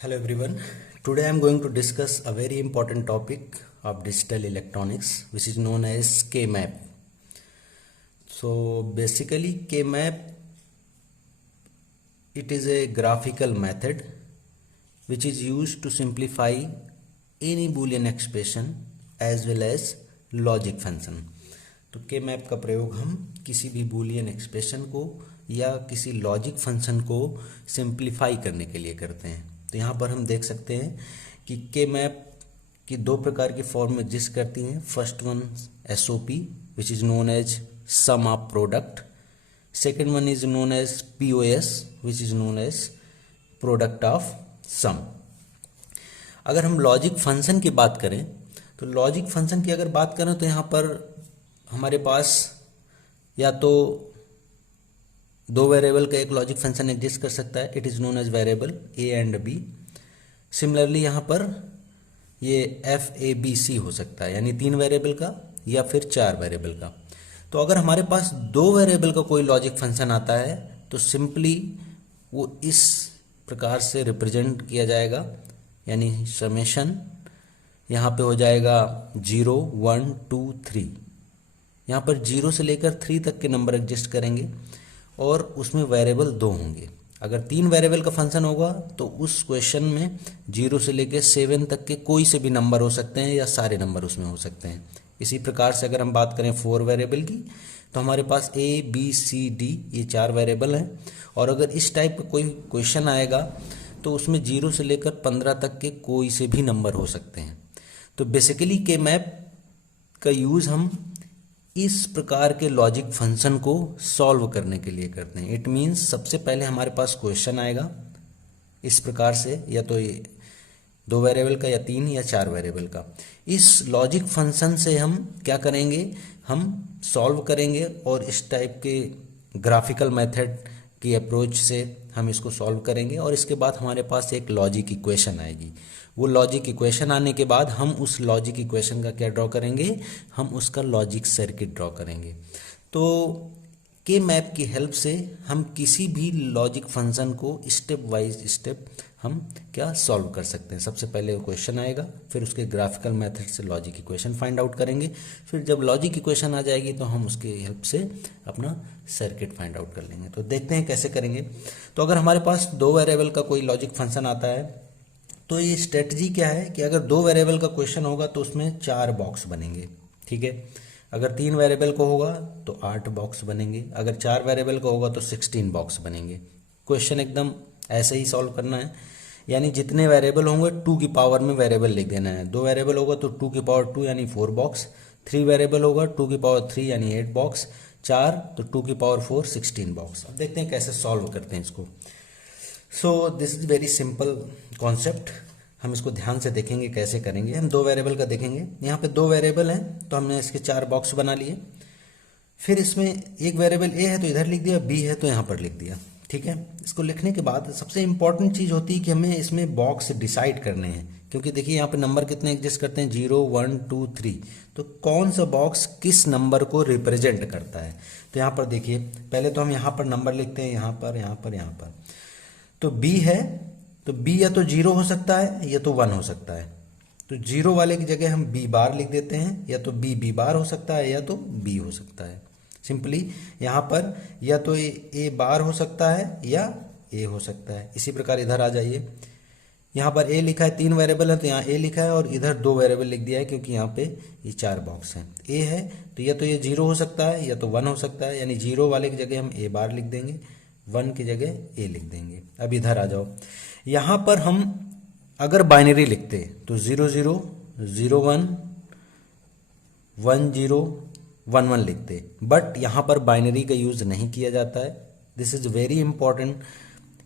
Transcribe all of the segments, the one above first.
Hello everyone. Today I am going to discuss a very important topic of digital electronics which is known as K-map. So basically K-map, it is a graphical method which is used to simplify any boolean expression as well as logic function. तो के map का प्रयोग हम किसी भी Boolean expression को या किसी लॉजिक फंक्शन को सिंप्लीफाई करने के लिए करते हैं। तो यहाँ पर हम देख सकते हैं कि के मैप की दो प्रकार की फॉर्म एग्जिस्ट करती हैं। First one SOP which is known as sum of product, second one is known as POS which is known as product of sum. अगर हम लॉजिक फंक्शन की बात करें तो लॉजिक फंक्शन की अगर बात करें तो यहाँ पर हमारे पास या तो दो वेरिएबल का एक लॉजिक फंक्शन एग्जिस्ट कर सकता है, it is known as variable A and B. Similarly यहाँ पर ये एफ ए बी सी हो सकता है, यानी तीन वेरिएबल का या फिर चार वेरिएबल का। तो अगर हमारे पास दो वेरिएबल का कोई लॉजिक फंक्शन आता है तो सिंपली वो इस प्रकार से रिप्रेजेंट किया जाएगा, यानी समेशन यहाँ पे हो जाएगा 0 1 2 3। यहाँ पर 0 से लेकर 3 तक के नंबर एग्जिस्ट करेंगे और उसमें वेरिएबल दो होंगे। अगर तीन वेरिएबल का फंक्शन होगा तो उस क्वेश्चन में 0 से लेकर 7 तक के कोई से भी नंबर हो सकते हैं या सारे नंबर उसमें हो सकते हैं। इसी प्रकार से अगर हम बात करें 4 वेरिएबल की तो हमारे पास ए बी सी डी ये 4 वेरिएबल हैं। और अगर इस टाइप का कोई क्वेश्चन आएगा तो उसमें 0 से लेकर 15 तक के कोई से भी नंबर हो सकते हैं। तो बेसिकली के मैप का यूज़ हम इस प्रकार के लॉजिक फंक्शन को सॉल्व करने के लिए करते हैं। इट मीन्स सबसे पहले हमारे पास क्वेश्चन आएगा इस प्रकार से, या तो ये दो वेरिएबल का या तीन या चार वेरिएबल का। इस लॉजिक फंक्शन से हम क्या करेंगे, हम सॉल्व करेंगे और इस टाइप के ग्राफिकल मेथड की अप्रोच से हम इसको सॉल्व करेंगे और इसके बाद हमारे पास एक लॉजिक इक्वेशन आएगी। वो लॉजिक इक्वेशन आने के बाद हम उस लॉजिक इक्वेशन का क्या ड्रॉ करेंगे, हम उसका लॉजिक सर्किट ड्रॉ करेंगे। तो के मैप की हेल्प से हम किसी भी लॉजिक फंक्शन को स्टेप वाइज स्टेप हम क्या सॉल्व कर सकते हैं। सबसे पहले क्वेश्चन आएगा, फिर उसके ग्राफिकल मेथड से लॉजिक इक्वेशन फाइंड आउट करेंगे, फिर जब लॉजिक इक्वेशन आ जाएगी तो हम उसके हेल्प से अपना सर्किट फाइंड आउट कर लेंगे। तो देखते हैं कैसे करेंगे। तो अगर हमारे पास दो वेरिएबल का कोई लॉजिक फंक्शन आता है तो ये स्ट्रेटजी क्या है कि अगर दो वेरिएबल का क्वेश्चन होगा तो उसमें 4 बॉक्स बनेंगे, ठीक है। अगर 3 वेरिएबल का होगा तो 8 बॉक्स बनेंगे, अगर 4 वेरिएबल का होगा तो 16 बॉक्स बनेंगे। क्वेश्चन एकदम ऐसे ही सॉल्व करना है, यानी जितने वेरिएबल होंगे 2 की पावर में वेरिएबल लिख देना है। 2 वेरिएबल होगा तो 2 की पावर 2 यानी 4 बॉक्स, 3 वेरिएबल होगा 2 की पावर 3 यानी 8 बॉक्स, 4 तो 2 की पावर 4 16 बॉक्स। अब देखते हैं कैसे सॉल्व करते हैं इसको। So this is very simple concept, हम इसको ध्यान से देखेंगे कैसे करेंगे। हम दो वेरिएबल का देखेंगे, यहाँ पे दो वेरिएबल हैं तो हमने इसके 4 बॉक्स बना लिए। फिर इसमें एक वेरिएबल ए है तो इधर लिख दिया, बी है तो यहाँ पर लिख दिया, ठीक है। इसको लिखने के बाद सबसे इंपॉर्टेंट चीज़ होती है कि हमें इसमें बॉक्स डिसाइड करने हैं, क्योंकि देखिए यहाँ पे नंबर कितने एग्जिस्ट करते हैं 0 1 2 3। तो कौन सा बॉक्स किस नंबर को रिप्रेजेंट करता है। तो यहाँ पर देखिए, पहले तो हम यहाँ पर नंबर लिखते हैं, यहाँ पर यहाँ पर यहाँ पर। तो बी है तो बी या तो 0 हो सकता है या तो 1 हो सकता है। तो 0 वाले की जगह हम बी बार लिख देते हैं, या तो बी बार हो सकता है या तो बी हो सकता है। सिंपली यहाँ पर या तो ए बार हो सकता है या ए हो सकता है। इसी प्रकार इधर आ जाइए, यहाँ पर ए लिखा है, 3 वेरिएबल है तो यहाँ ए लिखा है और इधर 2 वेरिएबल लिख दिया है क्योंकि यहाँ पे ये 4 बॉक्स हैं। ए है तो या तो ये 0 हो सकता है या तो 1 हो सकता है, यानी 0 वाले की जगह हम ए बार लिख देंगे, 1 की जगह ए लिख देंगे। अब इधर आ जाओ, यहाँ पर हम अगर बाइनरी लिखते तो 0 0 0 1 1 0 1 1 लिखते, बट यहाँ पर बाइनरी का यूज़ नहीं किया जाता है। दिस इज़ वेरी इंपॉर्टेंट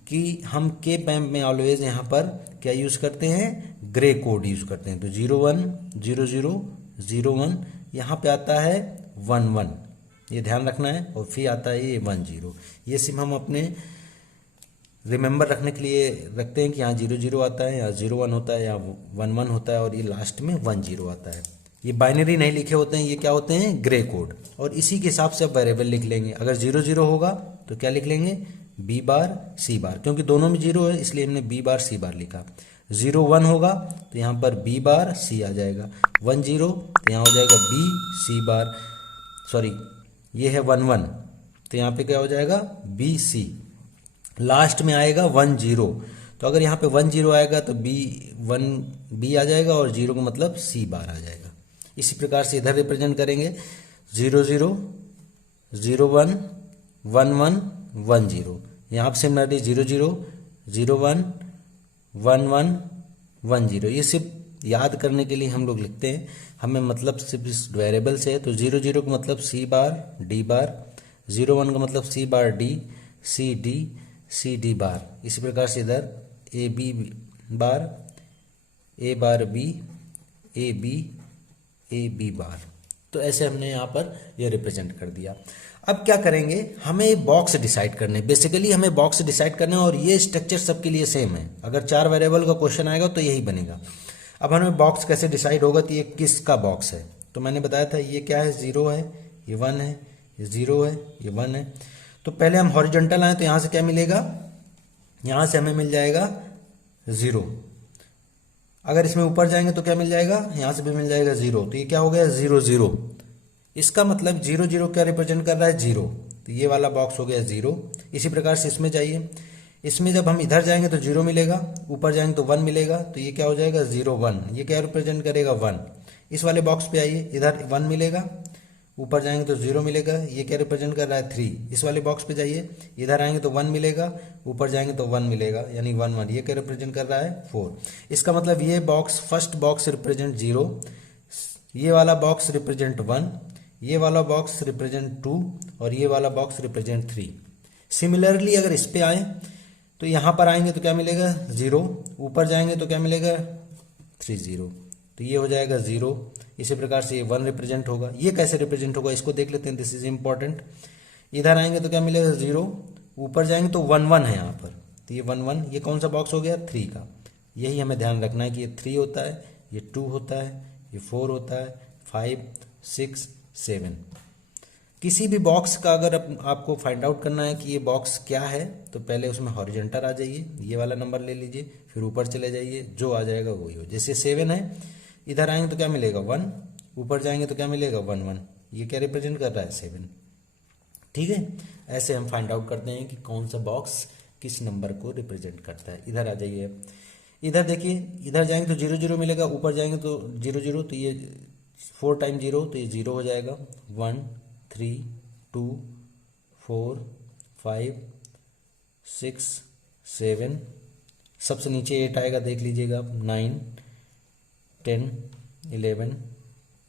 कि हम के मैप में ऑलवेज यहाँ पर क्या यूज़ करते हैं, ग्रे कोड यूज़ करते हैं। तो 0 1 0 0 0 1, यहाँ पे आता है 1 1, ये ध्यान रखना है, और फिर आता है ये 1 0। ये सिर्फ हम अपने रिमेंबर रखने के लिए रखते हैं कि यहाँ 0 0 आता है या 0 1 होता है या 1 1 होता है और ये लास्ट में 1 0 आता है। ये बाइनरी नहीं लिखे होते हैं, ये क्या होते हैं, ग्रे कोड। और इसी के हिसाब से आप वेरिएबल लिख लेंगे। अगर 0 0 होगा तो क्या लिख लेंगे, बी बार सी बार, क्योंकि दोनों में 0 है इसलिए हमने बी बार सी बार लिखा। 0 1 होगा तो यहाँ पर बी बार सी आ जाएगा, 1 0 तो यहाँ हो जाएगा बी सी बार, सॉरी ये है 1 1 तो यहाँ पे क्या हो जाएगा बी सी। लास्ट में आएगा 1 0, तो अगर यहाँ पे 1 0 आएगा तो बी आ जाएगा और 0 का मतलब सी बार आ जाएगा। इसी प्रकार से इधर रिप्रेजेंट करेंगे 0 0 0 1 1 1 1 0, यहाँ पर सिमिलरली 0 0 0 1 1 1 1 0। ये सिर्फ याद करने के लिए हम लोग लिखते हैं, हमें मतलब सिर्फ इस वेरिएबल से है। तो 0 0 का मतलब सी बार डी बार, 0 1 का मतलब सी बार डी सी डी बार। इसी प्रकार से इधर A B bar B A B bar. तो ऐसे हमने यहाँ पर ये रिप्रेजेंट कर दिया। अब क्या करेंगे, हमें बॉक्स डिसाइड करने, बेसिकली हमें बॉक्स डिसाइड करना है और ये स्ट्रक्चर सबके लिए सेम है। अगर 4 वेरिएबल का क्वेश्चन आएगा तो यही बनेगा। अब हमें बॉक्स कैसे डिसाइड होगा कि ये किसका बॉक्स है, तो मैंने बताया था ये क्या है, 0 है, ये 1 है, ये 0 है, ये 1 है। तो पहले हम हॉरिजॉन्टल आए तो यहाँ से क्या मिलेगा, यहाँ से हमें मिल जाएगा 0। अगर इसमें ऊपर जाएंगे तो क्या मिल जाएगा, यहाँ से भी मिल जाएगा 0। तो ये क्या हो गया 0 0। इसका मतलब 0 0 क्या रिप्रेजेंट कर रहा है 0, तो ये वाला बॉक्स हो गया 0। इसी प्रकार से इसमें जाइए, इसमें जब हम इधर जाएंगे तो 0 मिलेगा, ऊपर जाएंगे तो 1 मिलेगा, तो ये क्या हो जाएगा 0 1। ये क्या रिप्रेजेंट करेगा 1। इस वाले बॉक्स पे आइए, इधर 1 मिलेगा, ऊपर जाएंगे तो 0 मिलेगा, ये क्या रिप्रेजेंट कर रहा है 3। इस वाले बॉक्स पे जाइए, इधर आएंगे तो 1 मिलेगा, ऊपर जाएंगे तो 1 मिलेगा, यानी 1 1। ये क्या रिप्रेजेंट कर रहा है 4। इसका मतलब ये बॉक्स, फर्स्ट बॉक्स रिप्रेजेंट 0, ये वाला बॉक्स रिप्रेजेंट 1, ये वाला बॉक्स रिप्रेजेंट 2 और ये वाला बॉक्स रिप्रेजेंट 3। सिमिलरली अगर इस पे आए तो यहाँ पर आएंगे तो क्या मिलेगा 0, ऊपर जाएंगे तो क्या मिलेगा 3 0, तो ये हो जाएगा 0। इसी प्रकार से ये 1 रिप्रेजेंट होगा। ये कैसे रिप्रेजेंट होगा इसको देख लेते हैं, दिस इज इंपॉर्टेंट। इधर आएंगे तो क्या मिलेगा 0, ऊपर जाएंगे तो 1 1 है यहाँ पर, तो ये 1 1। ये कौन सा बॉक्स हो गया 3 का। यही हमें ध्यान रखना है कि ये 3 होता है, ये 2 होता है, ये 4 होता है, 5 6 7। किसी भी बॉक्स का अगर आपको फाइंड आउट करना है कि ये बॉक्स क्या है, तो पहले उसमें हॉरिजॉन्टल आ जाइए, ये वाला नंबर ले लीजिए, फिर ऊपर चले जाइए, जो आ जाएगा वही हो। जैसे 7 है, इधर आएंगे तो क्या मिलेगा 1, ऊपर जाएंगे तो क्या मिलेगा 1 1। ये क्या रिप्रेजेंट कर रहा है 7। ठीक है, ऐसे हम फाइंड आउट करते हैं कि कौन सा बॉक्स किस नंबर को रिप्रेजेंट करता है। इधर आ जाइए, इधर देखिए, इधर जाएंगे तो 0 0 मिलेगा, ऊपर जाएंगे तो 0 0, तो ये 4 टाइम 0 तो ये 0 हो जाएगा। 1 3 2 4 5 6 7, सबसे नीचे 8 आएगा, देख लीजिएगा, 9 10 11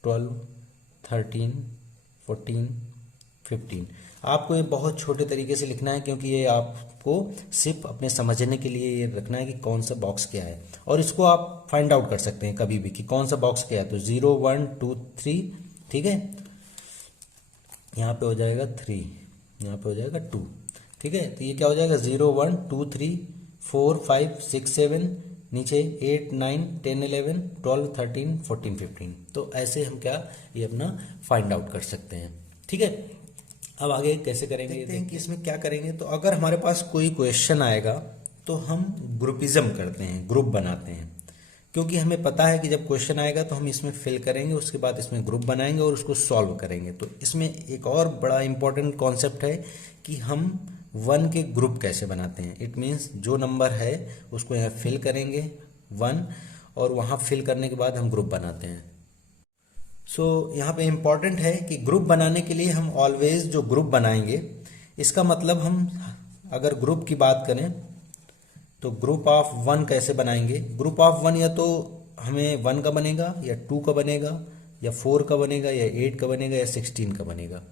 12 13 14 15। आपको ये बहुत छोटे तरीके से लिखना है, क्योंकि ये आपको सिर्फ अपने समझने के लिए ये रखना है कि कौन सा बॉक्स क्या है, और इसको आप फाइंड आउट कर सकते हैं कभी भी कि कौन सा बॉक्स क्या है। तो 0 1 2 3, ठीक है, यहाँ पे हो जाएगा 3, यहाँ पे हो जाएगा 2, ठीक है। तो ये क्या हो जाएगा 0 1 2 3 4 5 6 7, नीचे 8 9 10 11 12 13 14 15। तो ऐसे हम क्या ये अपना फाइंड आउट कर सकते हैं, ठीक है। अब आगे कैसे करेंगे देखते हैं कि इसमें क्या करेंगे। तो अगर हमारे पास कोई क्वेश्चन आएगा तो हम ग्रुपिज्म करते हैं, ग्रुप बनाते हैं, क्योंकि हमें पता है कि जब क्वेश्चन आएगा तो हम इसमें फिल करेंगे, उसके बाद इसमें ग्रुप बनाएंगे और उसको सॉल्व करेंगे। तो इसमें एक और बड़ा इंपॉर्टेंट कॉन्सेप्ट है कि हम 1 के ग्रुप कैसे बनाते हैं। इट मीन्स जो नंबर है उसको यहाँ फिल करेंगे 1, और वहाँ फिल करने के बाद हम ग्रुप बनाते हैं। सो यहाँ पे इम्पॉर्टेंट है कि ग्रुप बनाने के लिए हम ऑलवेज जो ग्रुप बनाएंगे, इसका मतलब हम अगर ग्रुप की बात करें तो ग्रुप ऑफ 1 कैसे बनाएंगे। ग्रुप ऑफ 1 या तो हमें 1 का बनेगा, या 2 का बनेगा, या 4 का बनेगा, या 8 का बनेगा, या 16 का बनेगा।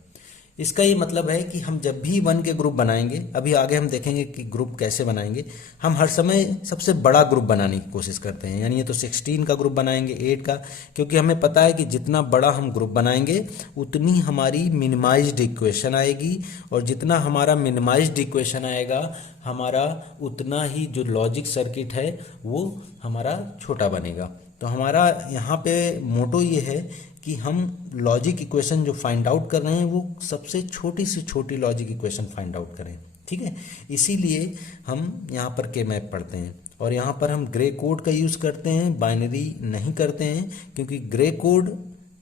इसका ये मतलब है कि हम जब भी 1 के ग्रुप बनाएंगे, अभी आगे हम देखेंगे कि ग्रुप कैसे बनाएंगे, हम हर समय सबसे बड़ा ग्रुप बनाने की कोशिश करते हैं। यानी ये तो 16 का ग्रुप बनाएंगे, 8 का, क्योंकि हमें पता है कि जितना बड़ा हम ग्रुप बनाएंगे उतनी हमारी मिनिमाइज्ड इक्वेशन आएगी, और जितना हमारा मिनिमाइज्ड इक्वेशन आएगा हमारा उतना ही जो लॉजिक सर्किट है वो हमारा छोटा बनेगा। तो हमारा यहाँ पे मोटो ये है कि हम लॉजिक इक्वेशन जो फाइंड आउट कर रहे हैं वो सबसे छोटी से छोटी लॉजिक इक्वेशन फाइंड आउट करें, ठीक है। इसीलिए हम यहाँ पर के मैप पढ़ते हैं और यहाँ पर हम ग्रे कोड का यूज़ करते हैं, बाइनरी नहीं करते हैं, क्योंकि ग्रे कोड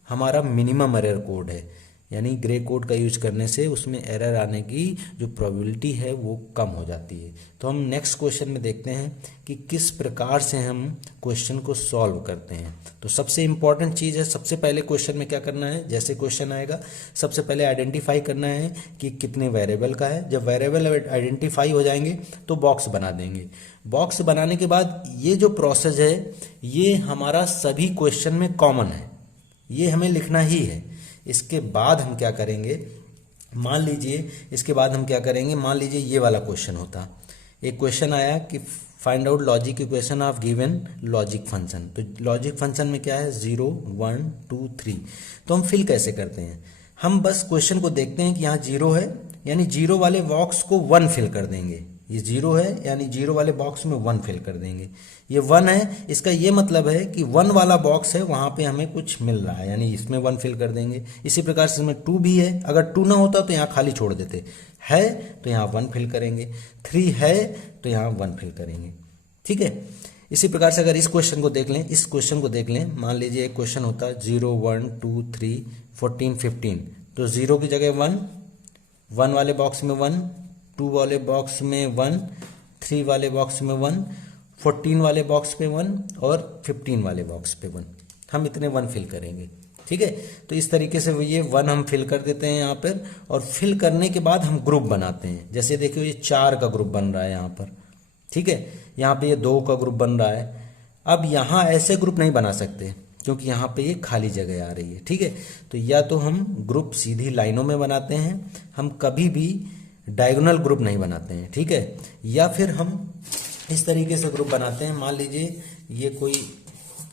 हमारा मिनिमम एरर कोड है, यानी ग्रे कोड का यूज करने से उसमें एरर आने की जो प्रोबेबिलिटी है वो कम हो जाती है। तो हम नेक्स्ट क्वेश्चन में देखते हैं कि किस प्रकार से हम क्वेश्चन को सॉल्व करते हैं। तो सबसे इंपॉर्टेंट चीज़ है, सबसे पहले क्वेश्चन में क्या करना है, जैसे क्वेश्चन आएगा सबसे पहले आइडेंटिफाई करना है कि कितने वेरिएबल का है। जब वेरिएबल आइडेंटिफाई हो जाएंगे तो बॉक्स बना देंगे। बॉक्स बनाने के बाद ये जो प्रोसेस है ये हमारा सभी क्वेश्चन में कॉमन है, ये हमें लिखना ही है। इसके बाद हम क्या करेंगे, मान लीजिए ये वाला क्वेश्चन होता, एक क्वेश्चन आया कि find out logic equation of given logic function. तो लॉजिक फंक्शन में क्या है, 0 1 2 3। तो हम फिल कैसे करते हैं, हम बस क्वेश्चन को देखते हैं कि यहाँ 0 है, यानी 0 वाले बॉक्स को 1 फिल कर देंगे। ये 0 है यानी 0 वाले बॉक्स में 1 फिल कर देंगे। ये 1 है, इसका ये मतलब है कि 1 वाला बॉक्स है वहाँ पे हमें कुछ मिल रहा है, यानी इसमें 1 फिल कर देंगे। इसी प्रकार से इसमें 2 भी है, अगर 2 ना होता तो यहाँ खाली छोड़ देते, है तो यहाँ 1 फिल करेंगे, 3 है तो यहाँ 1 फिल करेंगे, ठीक है। इसी प्रकार से अगर इस क्वेश्चन को देख लें, मान लीजिए एक क्वेश्चन होता 0 1 2 3 14 15। तो 0 की जगह 1, 1 वाले बॉक्स में 1, 2 वाले बॉक्स में 1, 3 वाले बॉक्स में 1, 14 वाले बॉक्स पे 1 और 15 वाले बॉक्स पे 1, हम इतने 1 फिल करेंगे, ठीक है। तो इस तरीके से ये 1 हम फिल कर देते हैं यहाँ पर, और फिल करने के बाद हम ग्रुप बनाते हैं। जैसे देखिए ये 4 का ग्रुप बन रहा है यहाँ पर, ठीक है, यहाँ पे ये 2 का ग्रुप बन रहा है। अब यहाँ ऐसे ग्रुप नहीं बना सकते क्योंकि यहाँ पे ये खाली जगह आ रही है, ठीक है। तो या तो हम ग्रुप सीधी लाइनों में बनाते हैं, हम कभी भी डायगोनल ग्रुप नहीं बनाते हैं, ठीक है। या फिर हम इस तरीके से ग्रुप बनाते हैं, मान लीजिए ये कोई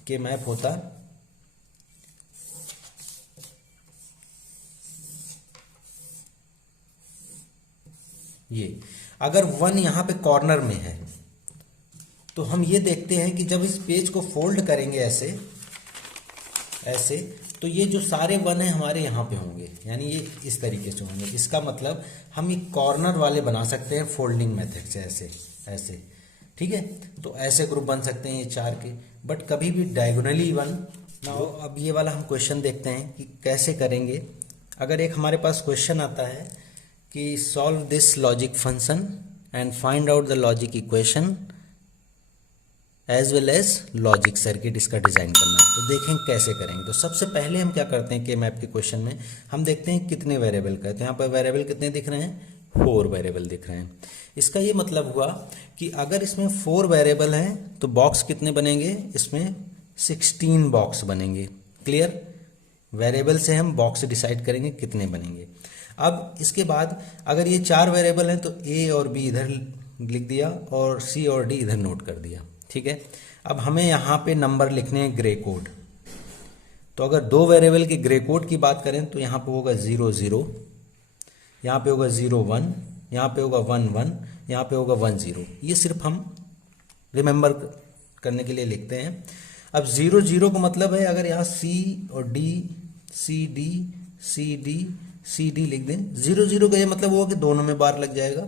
के मैप होता, ये अगर 1 यहाँ पे कॉर्नर में है तो हम ये देखते हैं कि जब इस पेज को फोल्ड करेंगे ऐसे ऐसे, तो ये जो सारे 1 है हमारे यहाँ पे होंगे, यानी ये इस तरीके से होंगे। इसका मतलब हम ये कॉर्नर वाले बना सकते हैं फोल्डिंग मेथड से, ऐसे ऐसे, ठीक है। तो ऐसे ग्रुप बन सकते हैं ये 4 के, बट कभी भी डायगोनली 1 ना हो। अब ये वाला हम क्वेश्चन देखते हैं कि कैसे करेंगे। अगर एक हमारे पास क्वेश्चन आता है कि solve this logic function and find out the logic equation as well as logic circuit, इसका डिज़ाइन करना है, तो देखें कैसे करेंगे। तो सबसे पहले हम क्या करते हैं के मैप के क्वेश्चन में, हम देखते हैं कितने वेरिएबल का है। तो यहाँ पर वेरिएबल कितने दिख रहे हैं, 4 वेरिएबल दिख रहे हैं। इसका ये मतलब हुआ कि अगर इसमें 4 वेरिएबल हैं तो बॉक्स कितने बनेंगे, इसमें 16 बॉक्स बनेंगे। क्लियर, वेरिएबल से हम बॉक्स डिसाइड करेंगे कितने बनेंगे। अब इसके बाद अगर ये 4 वेरिएबल हैं तो ए और बी इधर लिख दिया और सी और डी इधर नोट कर दिया, ठीक है। अब हमें यहाँ पे नंबर लिखने हैं ग्रे कोड। तो अगर 2 वेरिएबल के ग्रे कोड की बात करें तो यहाँ पे होगा 0 0, यहाँ पे होगा 0 1, यहाँ पे होगा 1 1, यहाँ पे होगा 1 0। ये सिर्फ हम रिमेंबर करने के लिए लिखते हैं। अब 0 0 का मतलब है अगर यहाँ C और D C D C D C D लिख दें, 0 0 का ये मतलब हुआ कि दोनों में बार लग जाएगा।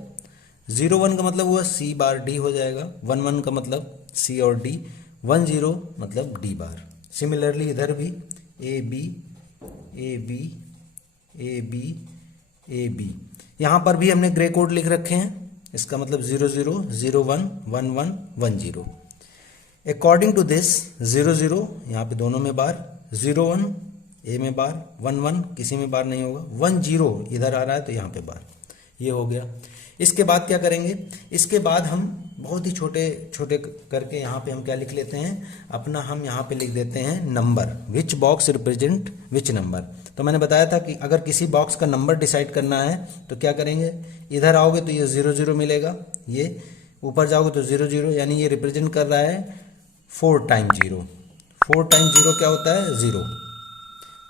0 1 का मतलब हुआ C बार D हो जाएगा, 1 1 का मतलब C और D, 1 0 मतलब D बार। सिमिलरली इधर भी A B A B A B A B, यहाँ पर भी हमने ग्रे कोड लिख रखे हैं। इसका मतलब 0 0 0 1 1 1 1 0। अकॉर्डिंग टू दिस 0 0 यहाँ पे दोनों में बार, 0 1 A में बार, 1 1 किसी में बार नहीं होगा, 1 0 इधर आ रहा है तो यहाँ पे बार। ये हो गया। इसके बाद क्या करेंगे, इसके बाद हम बहुत ही छोटे छोटे करके यहाँ पे हम क्या लिख लेते हैं अपना, हम यहाँ पे लिख देते हैं number, which box represent which number. तो मैंने बताया था कि अगर किसी बॉक्स का नंबर डिसाइड करना है तो क्या करेंगे, इधर आओगे तो ये 0 0 मिलेगा, ये ऊपर जाओगे तो 0 0, यानी ये रिप्रेजेंट कर रहा है 4 टाइम 0। 4 टाइम 0 क्या होता है, 0।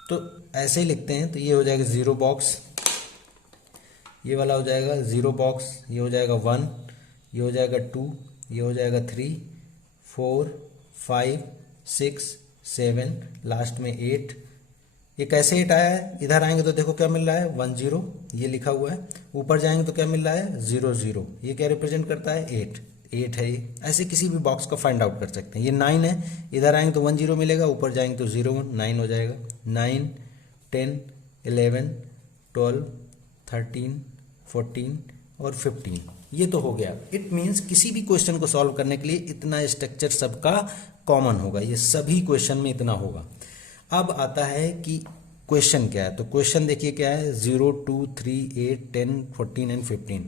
तो ऐसे ही लिखते हैं। तो ये हो जाएगा 0 बॉक्स, ये वाला हो जाएगा 0 बॉक्स, ये हो जाएगा 1, ये हो जाएगा 2, ये हो जाएगा 3 4 5 6 7, लास्ट में 8। ये कैसे 8 आया है? इधर आएंगे तो देखो क्या मिल रहा है 1 0, ये लिखा हुआ है। ऊपर जाएंगे तो क्या मिल रहा है 0 0, ये क्या रिप्रेजेंट करता है 8 है ये। ऐसे किसी भी बॉक्स का फाइंड आउट कर सकते हैं। ये 9 है, इधर आएंगे तो 1 0 मिलेगा, ऊपर जाएंगे तो 0 1, 9 हो जाएगा। 9 10 11 12 13 14 और 15, ये तो हो गया। इट मीन्स किसी भी क्वेश्चन को सॉल्व करने के लिए इतना स्ट्रक्चर सबका कॉमन होगा, ये सभी क्वेश्चन में इतना होगा। अब आता है कि क्वेश्चन क्या है, तो क्वेश्चन देखिए क्या है 0 2 3 8 10 14 एंड 15।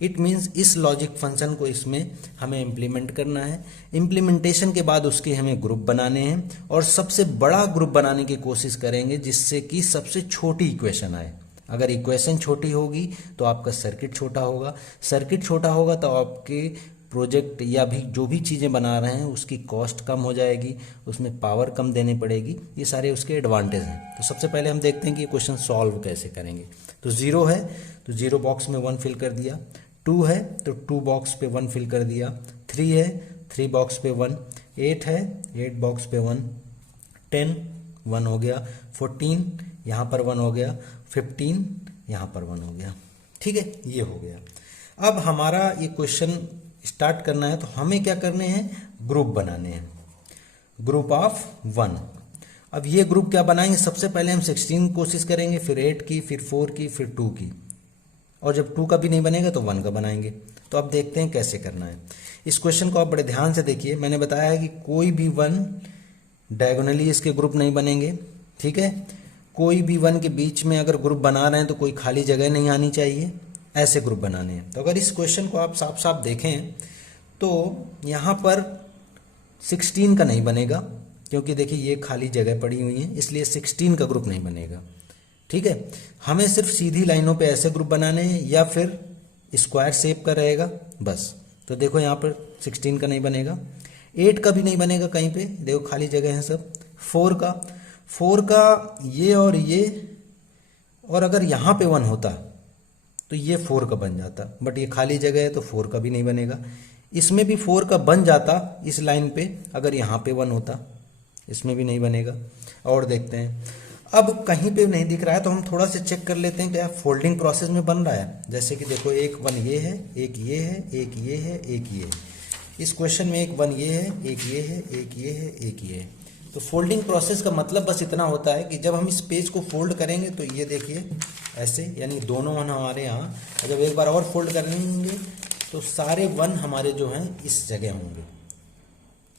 इट मीन्स इस लॉजिक फंक्शन को इसमें हमें इम्प्लीमेंट करना है। इम्प्लीमेंटेशन के बाद उसके हमें ग्रुप बनाने हैं और सबसे बड़ा ग्रुप बनाने की कोशिश करेंगे जिससे कि सबसे छोटी इक्वेशन आए। अगर इक्वेशन छोटी होगी तो आपका सर्किट छोटा होगा, सर्किट छोटा होगा तो आपके प्रोजेक्ट या भी जो भी चीज़ें बना रहे हैं उसकी कॉस्ट कम हो जाएगी, उसमें पावर कम देनी पड़ेगी। ये सारे उसके एडवांटेज हैं। तो सबसे पहले हम देखते हैं कि ये क्वेश्चन सॉल्व कैसे करेंगे। तो 0 है तो 0 बॉक्स में 1 फिल कर दिया, 2 है तो 2 बॉक्स पे 1 फिल कर दिया, 3 है 3 बॉक्स पे 1, 8 है 8 बॉक्स पे 1, 10 1 हो गया, 14 यहाँ पर 1 हो गया, 15 यहाँ पर 1 हो गया। ठीक है, ये हो गया। अब हमारा ये क्वेश्चन स्टार्ट करना है तो हमें क्या करने हैं, ग्रुप बनाने हैं, ग्रुप ऑफ 1। अब ये ग्रुप क्या बनाएंगे, सबसे पहले हम 16 की कोशिश करेंगे, फिर 8 की, फिर 4 की, फिर 2 की, और जब 2 का भी नहीं बनेगा तो 1 का बनाएंगे। तो अब देखते हैं कैसे करना है। इस क्वेश्चन को आप बड़े ध्यान से देखिए। मैंने बताया है कि कोई भी 1 डायगोनली इसके ग्रुप नहीं बनेंगे। ठीक है, कोई भी 1 के बीच में अगर ग्रुप बना रहे हैं तो कोई खाली जगह नहीं आनी चाहिए, ऐसे ग्रुप बनाने हैं। तो अगर इस क्वेश्चन को आप साफ साफ देखें तो यहाँ पर 16 का नहीं बनेगा, क्योंकि देखिए ये खाली जगह पड़ी हुई है, इसलिए 16 का ग्रुप नहीं बनेगा। ठीक है, हमें सिर्फ सीधी लाइनों पे ऐसे ग्रुप बनाने हैं या फिर स्क्वायर शेप का रहेगा बस। तो देखो यहाँ पर 16 का नहीं बनेगा, 8 का भी नहीं बनेगा कहीं पे, देखो खाली जगह है सब। 4 का ये और अगर यहाँ पे 1 होता तो ये 4 का बन जाता, बट ये खाली जगह है तो 4 का भी नहीं बनेगा। इसमें भी 4 का बन जाता इस लाइन पे, अगर यहाँ पे 1 होता, इसमें भी नहीं बनेगा। और देखते हैं, अब कहीं पे नहीं दिख रहा है तो हम थोड़ा सा चेक कर लेते हैं क्या फोल्डिंग प्रोसेस में बन रहा है। जैसे कि देखो एक 1 ये है, एक ये है, एक ये है, एक ये है। इस क्वेश्चन में एक 1 ये है, एक ये है, एक ये है, एक ये है। तो फोल्डिंग प्रोसेस का मतलब बस इतना होता है कि जब हम इस पेज को फोल्ड करेंगे तो ये देखिए ऐसे, यानी दोनों 1 हमारे यहाँ, जब एक बार और फोल्ड करेंगे तो सारे 1 हमारे जो हैं इस जगह होंगे।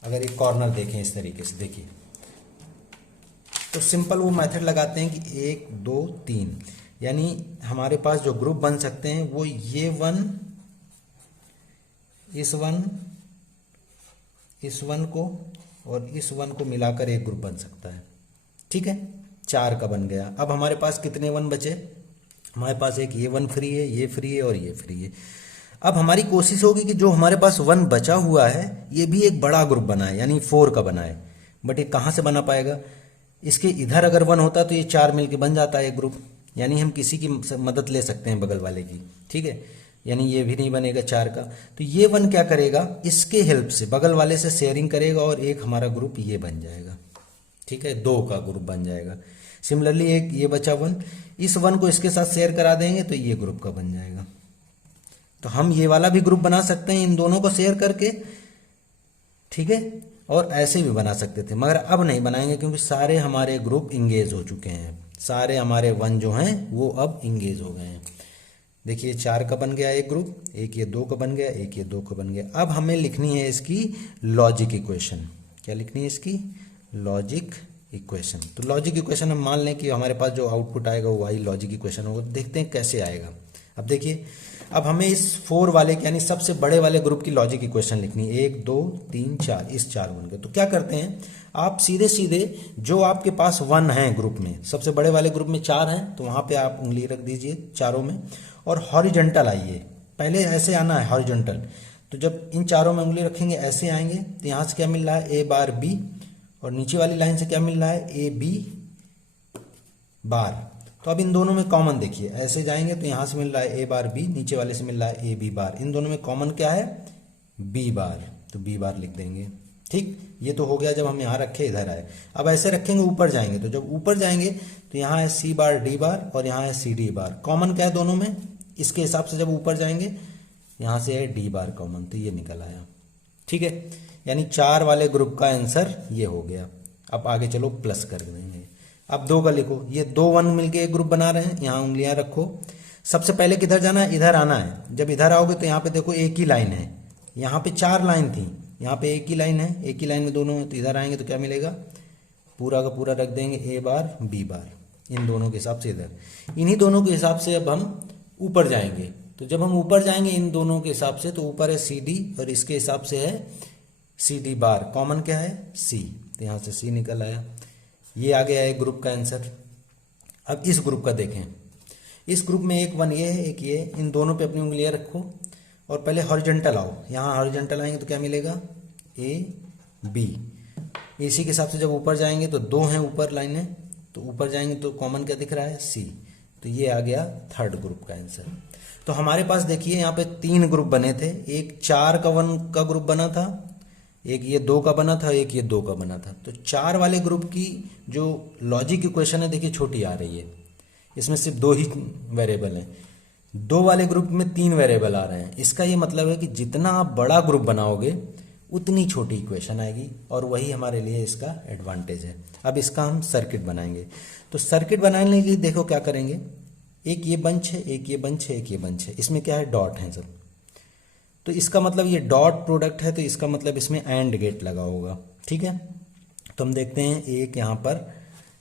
अगर एक कॉर्नर देखें इस तरीके से, देखिए तो सिंपल वो मेथड लगाते हैं कि 1 2 3, यानी हमारे पास जो ग्रुप बन सकते हैं वो ये 1 इस 1 को और इस 1 को मिलाकर एक ग्रुप बन सकता है। ठीक है, 4 का बन गया। अब हमारे पास कितने 1 बचे, हमारे पास एक ये 1 फ्री है, ये फ्री है और ये फ्री है। अब हमारी कोशिश होगी कि जो हमारे पास 1 बचा हुआ है ये भी एक बड़ा ग्रुप बनाए, यानी 4 का बनाए। बट ये कहाँ से बना पाएगा, इसके इधर अगर 1 होता तो ये 4 मिलके बन जाता है एक ग्रुप, यानी हम किसी की मदद ले सकते हैं बगल वाले की। ठीक है, यानी ये भी नहीं बनेगा 4 का, तो ये 1 क्या करेगा, इसके हेल्प से बगल वाले से शेयरिंग करेगा और एक हमारा ग्रुप ये बन जाएगा। ठीक है, 2 का ग्रुप बन जाएगा। सिमिलरली एक ये बचा 1, इस 1 को इसके साथ शेयर करा देंगे तो ये ग्रुप का बन जाएगा। तो हम ये वाला भी ग्रुप बना सकते हैं इन दोनों को शेयर करके। ठीक है, और ऐसे भी बना सकते थे, मगर अब नहीं बनाएंगे क्योंकि सारे हमारे ग्रुप इंगेज हो चुके हैं, सारे हमारे 1 जो हैं वो अब इंगेज हो गए हैं। देखिए 4 का बन गया एक ग्रुप, एक ये 2 का बन गया, एक ये 2 का बन गया। अब हमें लिखनी है इसकी लॉजिक इक्वेशन। क्या लिखनी है इसकी, लॉजिक इक्वेशन। तो लॉजिक इक्वेशन हम मान लें कि हमारे पास जो आउटपुट आएगा वो वही लॉजिक इक्वेशन होगा। देखते हैं कैसे आएगा। अब देखिए, अब हमें इस 4 वाले यानी सबसे बड़े वाले ग्रुप की लॉजिक इक्वेशन लिखनी है। 1 2 3 4, इस 4 बन गए। तो क्या करते हैं, आप सीधे सीधे जो आपके पास 1 है ग्रुप में, सबसे बड़े वाले ग्रुप में 4 हैं तो वहां पे आप उंगली रख दीजिए चारों में और हॉरिजॉन्टल आइए। पहले ऐसे आना है हॉरिजॉन्टल, तो जब इन चारों में उंगली रखेंगे ऐसे आएंगे तो यहाँ से क्या मिल रहा है, ए बार बी, और नीचे वाली लाइन से क्या मिल रहा है, ए बी बार। तो अब इन दोनों में कॉमन देखिए, ऐसे जाएंगे तो यहाँ से मिल रहा है ए बार बी, नीचे वाले से मिल रहा है ए बी बार। इन दोनों में कॉमन क्या है, बी बार, तो बी बार लिख देंगे। ठीक, ये तो हो गया जब हम यहाँ रखे इधर आए। अब ऐसे रखेंगे ऊपर जाएंगे, तो जब ऊपर जाएंगे तो यहाँ है सी बार डी बार और यहाँ है सी डी बार। कॉमन क्या है दोनों में, इसके हिसाब से जब ऊपर जाएंगे यहाँ से है डी बार कॉमन, तो ये निकल आया। ठीक है, यानी 4 वाले ग्रुप का आंसर ये हो गया। अब आगे चलो प्लस कर देंगे। अब 2 का लिखो, ये 2 1 मिलके एक ग्रुप बना रहे हैं। यहाँ उंगलियां रखो। सबसे पहले किधर जाना है, इधर आना है। जब इधर आओगे तो यहाँ पे देखो एक ही लाइन है, यहाँ पे 4 लाइन थी, यहाँ पे एक ही लाइन है, एक ही लाइन में दोनों है। तो इधर आएंगे तो क्या मिलेगा, पूरा का पूरा रख देंगे ए बार बी बार, इन दोनों के हिसाब से इधर। इन्हीं दोनों के हिसाब से अब हम ऊपर जाएंगे। तो जब हम ऊपर जाएंगे इन दोनों के हिसाब से, तो ऊपर है सी डी और इसके हिसाब से है सी डी बार। कॉमन क्या है, सी, तो यहाँ से सी निकल आया। ये आ गया है ग्रुप का आंसर। अब इस ग्रुप का देखें, इस ग्रुप में एक 1 ये है, एक ये। इन दोनों पे अपनी उंगलियां रखो और पहले हॉरिजॉन्टल आओ। यहाँ हॉरिजॉन्टल आएंगे तो क्या मिलेगा, ए बी। इसी के हिसाब से जब ऊपर जाएंगे तो 2 हैं ऊपर लाइनें, तो ऊपर जाएंगे तो कॉमन क्या दिख रहा है, सी। तो ये आ गया 3rd ग्रुप का आंसर। तो हमारे पास देखिए यहाँ पे 3 ग्रुप बने थे। एक 4 का 1 का ग्रुप बना था, एक ये 2 का बना था, एक ये 2 का बना था। तो 4 वाले ग्रुप की जो लॉजिक इक्वेशन है देखिए छोटी आ रही है, इसमें सिर्फ 2 ही वेरिएबल हैं। 2 वाले ग्रुप में 3 वेरिएबल आ रहे हैं। इसका ये मतलब है कि जितना आप बड़ा ग्रुप बनाओगे उतनी छोटी इक्वेशन आएगी, और वही हमारे लिए इसका एडवांटेज है। अब इसका हम सर्किट बनाएंगे। तो सर्किट बनाने के लिए देखो क्या करेंगे, एक ये बंच है, एक ये बंच है, एक ये बंच है। इसमें क्या है, डॉट है सब। तो इसका मतलब ये डॉट प्रोडक्ट है, तो इसका मतलब इसमें एंड गेट लगा होगा। ठीक है, तो हम देखते हैं एक यहाँ पर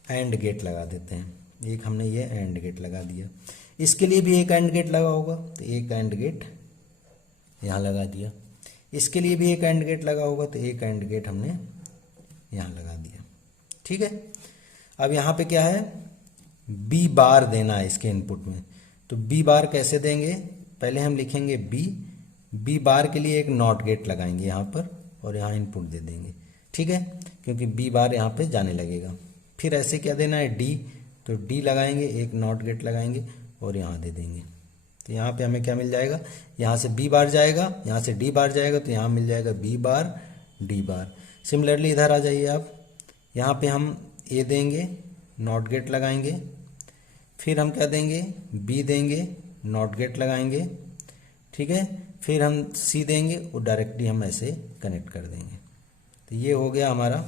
एंड गेट लगा देते हैं। एक हमने ये एंड गेट लगा दिया, इसके लिए भी एक एंड गेट लगा होगा, तो एक एंड गेट यहाँ लगा दिया। इसके लिए भी एक एंड गेट लगा होगा, तो एक एंड गेट हमने यहाँ लगा दिया। ठीक है, अब यहाँ पे क्या है, बी बार देना है इसके इनपुट में। तो बी बार कैसे देंगे, पहले हम लिखेंगे बी बार के लिए एक नॉट गेट लगाएंगे यहाँ पर और यहाँ इनपुट दे देंगे। ठीक है, क्योंकि बी बार यहाँ पे जाने लगेगा। फिर ऐसे क्या देना है, डी, तो डी लगाएंगे, एक नॉट गेट लगाएंगे और यहाँ दे देंगे। तो यहाँ पे हमें क्या मिल जाएगा, यहाँ से बी बार जाएगा, यहाँ से डी बार जाएगा, तो यहाँ मिल जाएगा B bar D bar. Similarly इधर आ जाइए आप, यहाँ पे हम ए देंगे, नॉट गेट लगाएंगे, फिर हम क्या देंगे, बी देंगे, नॉट गेट लगाएंगे। ठीक है, फिर हम सी देंगे और डायरेक्टली हम ऐसे कनेक्ट कर देंगे। तो ये हो गया हमारा।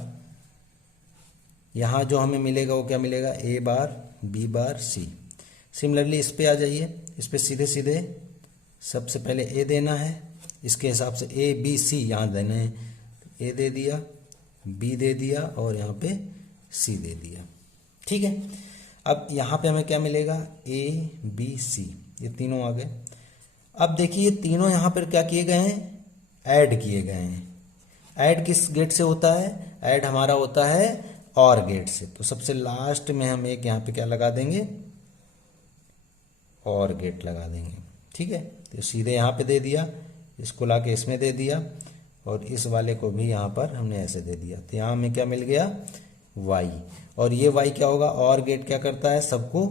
यहाँ जो हमें मिलेगा वो क्या मिलेगा, ए बार बी बार सी। सिमिलरली इस पे आ जाइए, इस पे सीधे सीधे सबसे पहले ए देना है, इसके हिसाब से ए बी सी यहाँ देना है। ए दे दिया, बी दे दिया और यहाँ पे सी दे दिया। ठीक है, अब यहाँ पे हमें क्या मिलेगा, ए बी सी, ये तीनों आ गए। अब देखिए ये तीनों यहाँ पर क्या किए गए हैं, ऐड किए गए हैं। ऐड किस गेट से होता है, ऐड हमारा होता है और गेट से। तो सबसे लास्ट में हम एक यहाँ पे क्या लगा देंगे, और गेट लगा देंगे। ठीक है, तो सीधे यहाँ पे दे दिया, इसको लाके इसमें दे दिया और इस वाले को भी यहाँ पर हमने ऐसे दे दिया। तो यहाँ हमें क्या मिल गया, y। और ये y क्या होगा, और गेट क्या करता है, सबको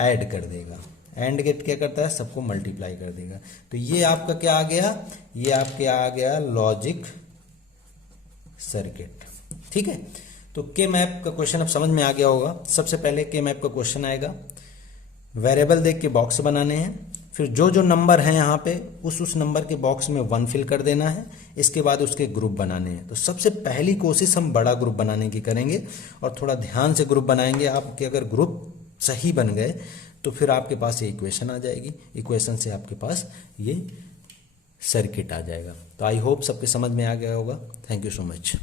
ऐड कर देगा। एंड गेट क्या करता है, सबको मल्टीप्लाई कर देगा। तो ये आपका क्या आ गया, ये आपके आ गया लॉजिक सर्किट। ठीक है, तो के मैप का क्वेश्चन अब समझ में आ गया होगा। सबसे पहले के मैप का क्वेश्चन आएगा, वेरिएबल देख के बॉक्स बनाने हैं, फिर जो जो नंबर हैं यहाँ पे उस नंबर के बॉक्स में 1 फिल कर देना है। इसके बाद उसके ग्रुप बनाने हैं। तो सबसे पहली कोशिश हम बड़ा ग्रुप बनाने की करेंगे और थोड़ा ध्यान से ग्रुप बनाएंगे। आपके अगर ग्रुप सही बन गए तो फिर आपके पास ये इक्वेशन आ जाएगी, इक्वेशन से आपके पास ये सर्किट आ जाएगा। तो आई होप सबके समझ में आ गया होगा। Thank you so much.